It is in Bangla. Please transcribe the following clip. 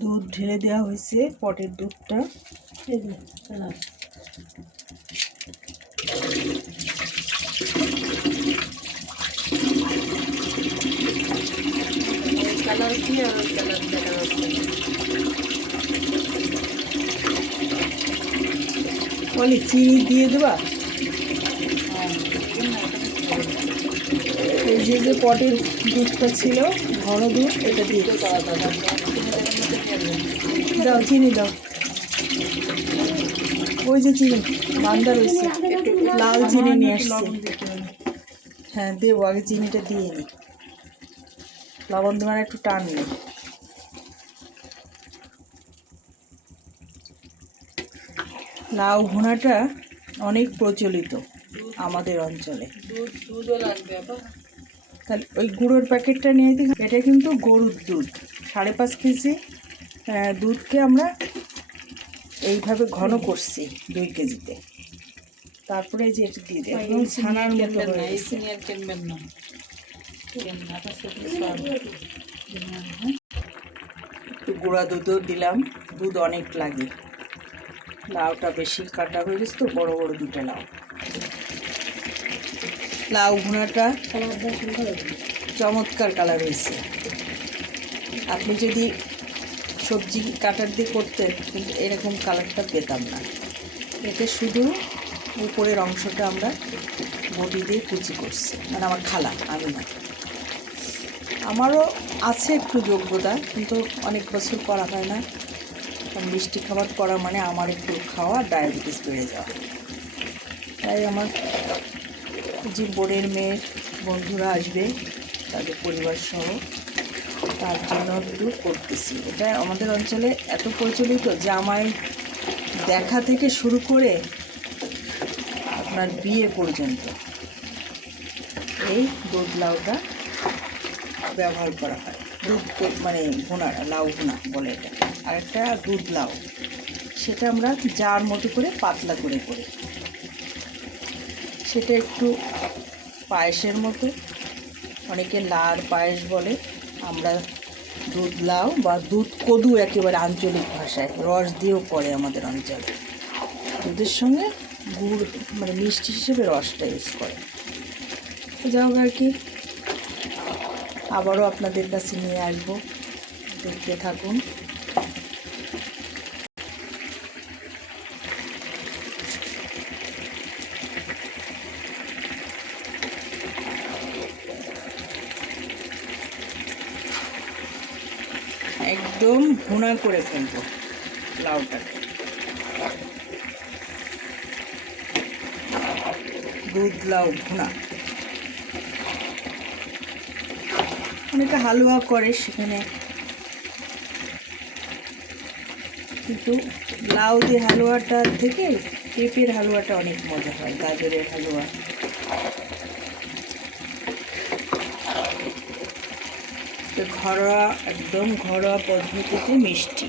দুধ ঢেলে দেওয়া হয়েছে, পটের দুধটা। কালার কি আর ওই কালার দেখা যাচ্ছে। বলি চিনি দিয়ে দেবা। এই যে পটের দুধটা ছিল, ঘন দুধ, এটা দিয়ে দাও, চিনি দাও। ওই যে চিনি বান্দা রয়েছে, লাল চিনি নিয়ে আসছে। হ্যাঁ দেবো, আগে চিনিটা দিয়ে নি, লবণ দেওয়ার একটু টান নেই। লাউ ভুনাটা অনেক প্রচলিত আমাদের অঞ্চলে। দুধও লাগবে আবার। তাহলে ওই গুঁড়োর প্যাকেটটা নিয়ে দিই। এটা কিন্তু গরুর দুধ, 5.5 কেজি দুধকে আমরা এইভাবে ঘন করছি 2 কেজিতে। তারপরে এই যে এটা দিয়ে দিই, একদম ছানার মতো হয়ে গেছে। একটু গুঁড়া দুধও দিলাম, দুধ অনেক লাগে, লাউটা বেশি কাটা হয়ে গেছে তো, বড় বড় দুটো লাউ। লাউ ভুনাটা চমৎকার কালার হয়েছে। আপনি যদি সবজি কাটার দিয়ে করতেন কিন্তু এরকম কালারটা পেতাম না। এটা শুধু উপরের অংশটা আমরা বটি দিয়ে কুচি করছি, মানে আমার খালা, আমি না। আমারও আছে একটু যোগ্যতা, কিন্তু অনেক বছর করা হয় না। মিষ্টি খাবার করা মানে আমার একটু খাওয়া, ডায়াবেটিস বেড়ে যাওয়া। তাই আমার যে বোনের মেয়ের বন্ধুরা আসবে, তাদের পরিবার সহ, তার জন্য একটু করতেছি। এটা আমাদের অঞ্চলে এত প্রচলিত, জামাই দেখা থেকে শুরু করে আপনার বিয়ে পর্যন্ত এই দুধ লাউটা ব্যবহার করা হয়। দুধ মানে ভুনা, লাউ ভুনা বলে এটা। আর একটা দুধ লাউ, সেটা আমরা জার মতো করে পাতলা করে করি। সেটা একটু পায়েসের মতো, অনেকে লার পায়েস বলে, আমরা দুধ লাউ বা দুধ কদু একেবারে আঞ্চলিক ভাষায়, রস দিয়েও করে আমাদের অঞ্চলে। দুধের সঙ্গে গুড় মানে মিষ্টি হিসেবে রসটা ইউজ করে। যাও আর কি, আবারও আপনাদের কাছে নিয়ে আসবো, দেখতে থাকুন। একদম ভুনা করে ফেলবো লাউটাকে। দুধ লাউ ভুনা, অনেকে হালুয়া করে সেখানে, কিন্তু লাউ দিয়ে হালুয়াটার থেকে পেঁপের হালুয়াটা অনেক মজা হয়, গাজরের হালুয়া। ঘরোয়া, একদম ঘরোয়া পদ্ধতিতে মিষ্টি।